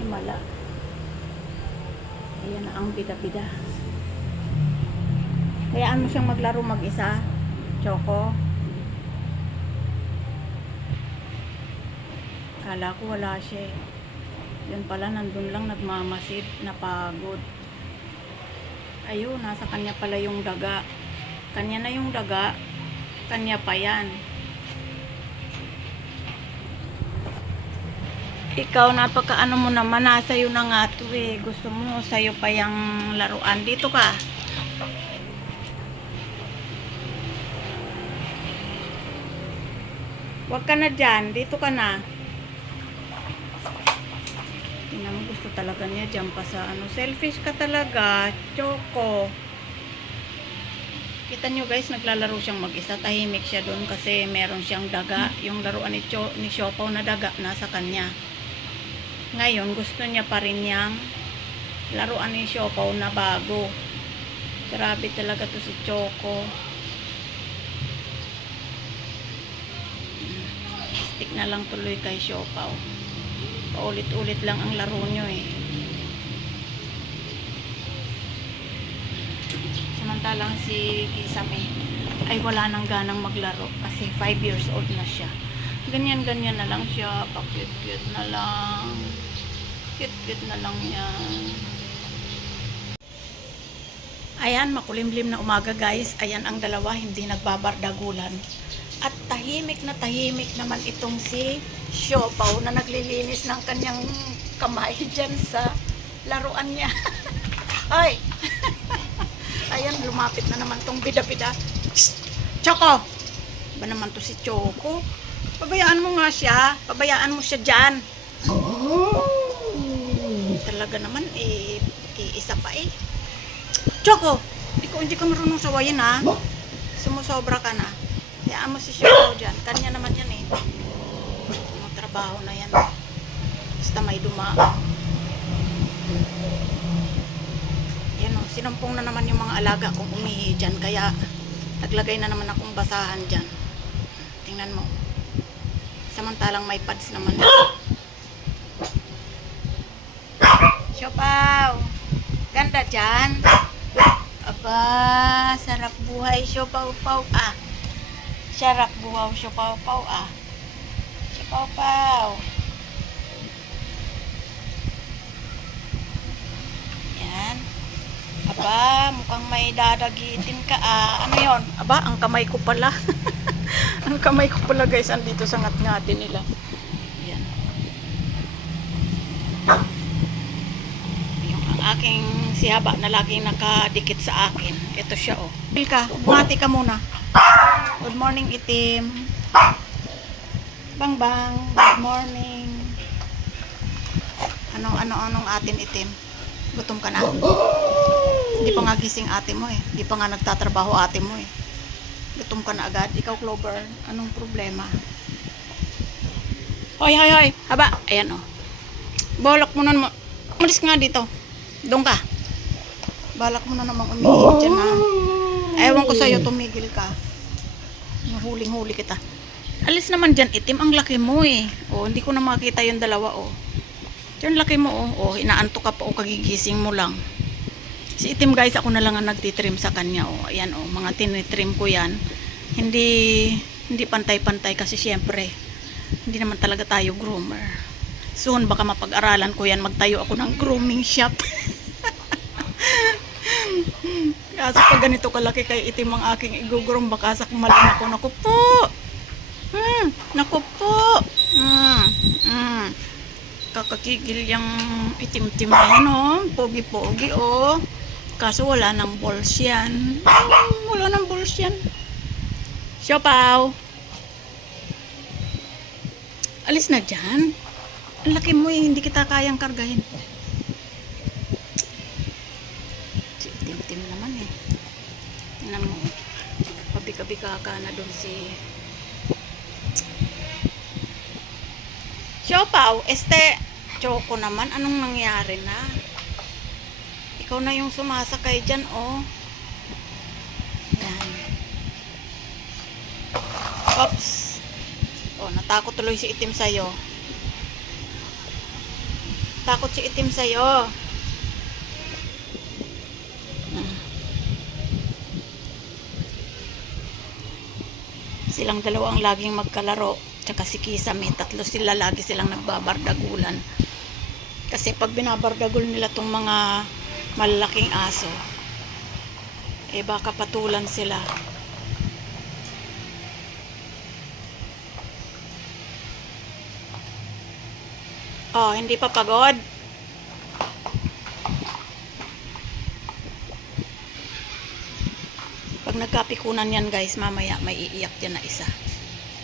Himala. Ayan na ang bida-bida. Hayaan mo siyang maglaro mag-isa, Choco. Kala ko wala siya eh. Yun pala, nandun lang nagmamasid, napagod. Ayun, nasa kanya pala yung daga. Kanya na yung daga, kanya pa yan. Ikaw, napakaano mo naman, nasa'yo na nga to eh. Gusto mo, sa'yo pa yung laruan. Dito ka. Huwag ka na dyan, dito ka na. Tingnan mo, gusto talaga niya dyan pa sa ano. Selfish ka talaga, Choco. Kita nyo guys, naglalaro siyang mag-isa. Tahimik siya doon kasi meron siyang daga. Yung laruan ni Siopaw na daga nasa kanya. Ngayon, gusto niya pa rin yung laruan ni Siopaw na bago. Grabe talaga to si Choco. Stick na lang tuloy kay Siopaw. Paulit-ulit lang ang laro nyo eh. Samantalang si Kisame ay wala nang ganang maglaro kasi 5 years old na siya. Ganyan-ganyan na lang siya, pa-cute-cute na lang. Cute-cute na lang yan. Ayan, makulimlim na umaga guys. Ayan ang dalawa, hindi nagbabardagulan. At tahimik naman itong si Siopaw na naglilinis ng kanyang kamay dyan sa laruan niya. Ay! Ayan, lumapit na naman tong bida-bida. Choco! Ba naman to si Choco? Pabayaan mo nga siya. Pabayaan mo siya dyan. Talaga naman, isa pa eh. Choco! Hindi ka marunong sawayin ha. Sumusobra ka na. Hayaan mo si Siopaw dyan. Kanya naman yan eh. Mga trabaho na yan. Basta may dumaan. Yan o. Sinumpong na naman yung mga alaga kung umihi dyan. Kaya naglagay na naman akong basahan dyan. Tingnan mo. Samantalang may pads naman. Siopaw! Ganda dyan. Aba, sarap buhay Siopaw-paw ah. Sarap buhaw Siopaw-paw ah. Siopaw-paw. Yan. Aba, mukhang may dadagitin ka ah. Ano yon? Aba, ang kamay ko pala. Ang kamay ko pala guys, andito sa ngat-ngatin nila. Yan. Yung ang aking sihaba na laging nakadikit sa akin. Ito siya oh. Bil ka, bumati ka muna. Good morning itim. Bang bang, good morning. Anong atin itim? Gutom ka na? Hindi pa nga gising ate mo eh. Hindi pa nga nagtatrabaho ate mo eh. Gutom ka na agad. Ikaw, Clover, anong problema? Hoy, hoy, hoy. Haba. Ayan oh. Balak mo na naman. Umalis nga dito. Doon ka. Balak mo na namang umihip dyan na. Ewan ko sa'yo, tumigil ka. Huling-huli kita. Alis naman dyan, itim. Ang laki mo eh. Oh, hindi ko na makita yung dalawa oh. Yung laki mo oh. Oh, inaantok ka pa oh, kagigising mo lang. Si itim guys, ako na lang ang nagtitrim sa kanya oh. Ayan oh, mga tinitrim ko yan. Hindi pantay-pantay kasi syempre hindi naman talaga tayo groomer. Soon baka mapag-aralan ko yan, magtayo ako ng grooming shop. Kaso pag ganito kalaki kay itim ang aking igugroom, baka sakmalan ako. Naku po. Naku po. Kakakigil yung itim-tim na yan oh. Pogi-pogi oh. Kaso wala nang balls yan. Wala nang balls yan. Siopaw. Alis na dyan. Ang laki mo eh, hindi kita kayang kargahin. Tim-tim naman eh. Tingnan mo. Pabika-bika ka na doon si Siopaw. Choco naman. Anong nangyari na? Ikaw na yung sumasakay dyan oh. Yan. Oops. Oh, natakot tuloy si itim sa'yo. Takot si itim sa'yo. Silang dalawa ang laging magkalaro. Tsaka si Kisame, tatlo sila, lagi silang nagbabardagulan. Kasi pag binabardagul nila tong mga malalaking aso, eh baka patulan sila. Oh, hindi pa pagod. Pag nagkapikunan yan guys, mamaya may iiyak dyan na isa.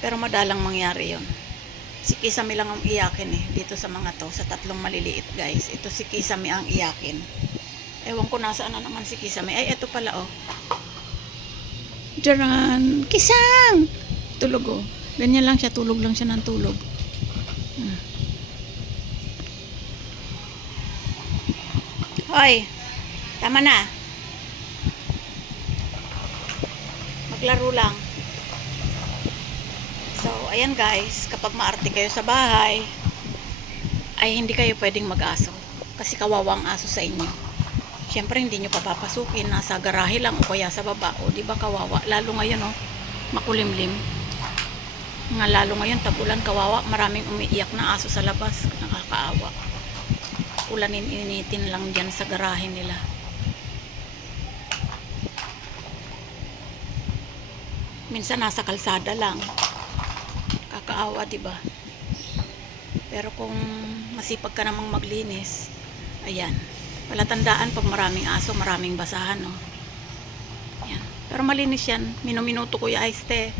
Pero madalang mangyari yon. Si Kisame lang ang iyakin eh. Dito sa mga to, sa tatlong maliliit guys. Ito si Kisame ang iyakin. Ewan ko nasaan na naman si Kisame. Ay, ito pala oh. Diyan, Kisang! Tulog oh. Ganyan lang siya, tulog lang siya ng tulog. Hoy, tama na. Maglaro lang. So, ayan guys, kapag maarte kayo sa bahay, ay hindi kayo pwedeng mag-aso. Kasi kawawa ang aso sa inyo. Siyempre, hindi nyo papapasukin. Nasa garahe lang o kaya sa baba. O, di ba kawawa? Lalo ngayon, oh, makulimlim. Nga lalo ngayon, tagulan, kawawa. Maraming umiiyak na aso sa labas. Nakakaawa. Ulanin-initin lang dyan sa garahe nila. Minsan nasa kalsada lang. Kakaawa, diba? Pero kung masipag ka namang maglinis, ayan. Palatandaan pag maraming aso, maraming basahan, no? Ayan. Pero malinis yan. Minuminuto ko yung ice.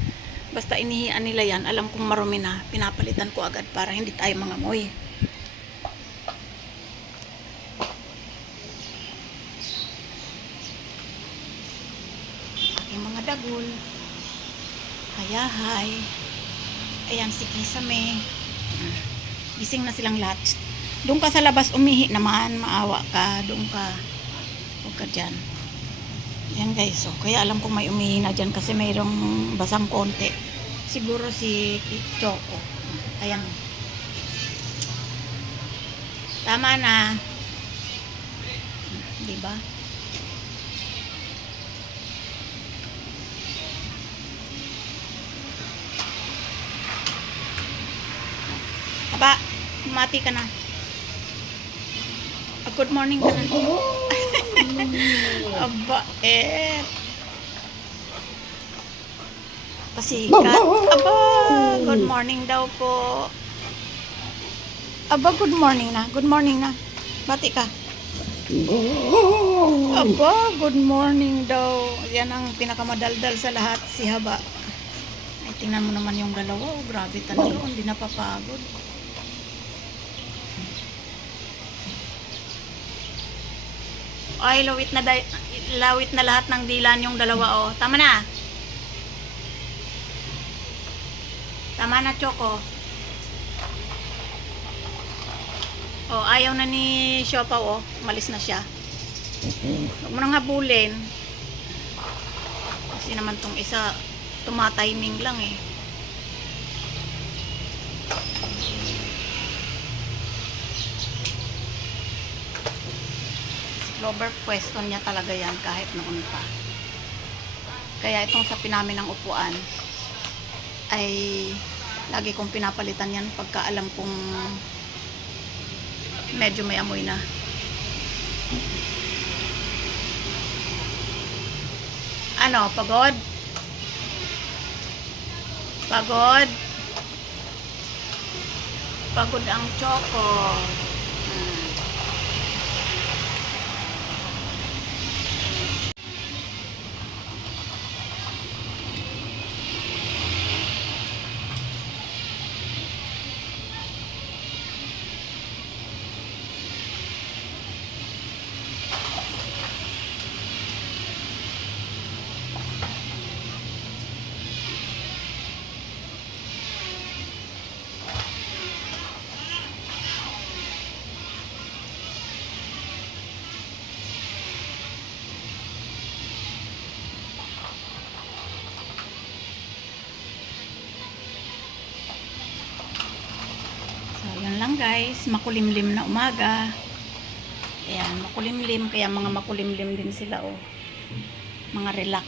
Basta inihian nila yan, alam kong marumi na, pinapalitan ko agad para hindi tayo mangamoy. Mga dagul, hayahay. Ayan si Kisame. Gising na silang lahat. Doon ka sa labas umihi naman, maawa ka, doon ka. Huwag ka dyan. Ayan guys, so, kaya alam kong may umihi na dyan kasi mayroong basang konti. Siguro si Choco. Ayan. Tama na. Diba? Aba, mati ka na. Good morning ka na. Aba, pasikat. Aba, good morning daw po. Aba, good morning na. Good morning na. Bati ka. Aba, good morning daw. Yan ang pinakamadaldal sa lahat, si Haba. Ay, tingnan mo naman yung dalawa. Oh, grabe talaga. Hindi napapagod. Ay, lawit na lahat ng dilan yung dalawa, oh. Tama na. Tama na, Choco. Oh, ayaw na ni Siopaw, oh. Umalis na siya. Huwag mo nang habulin. Kasi naman tong isa, tumatiming lang eh. Clover, pwesto niya talaga yan kahit noon pa. Kaya itong sa namin ng upuan ay lagi kong pinapalitan yan pagka alam kong medyo may amoy na. Ano, pagod? Pagod? Pagod ang Choco. So, yun lang guys. Makulimlim na umaga. Ayan, makulimlim. Kaya mga makulimlim din sila, oh. Mga relax.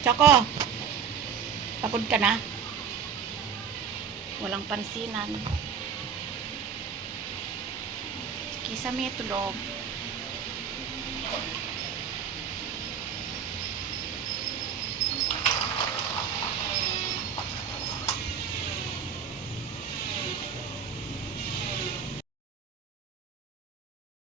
Choco! Pagod ka na? Walang pansinan. Kisame tulog.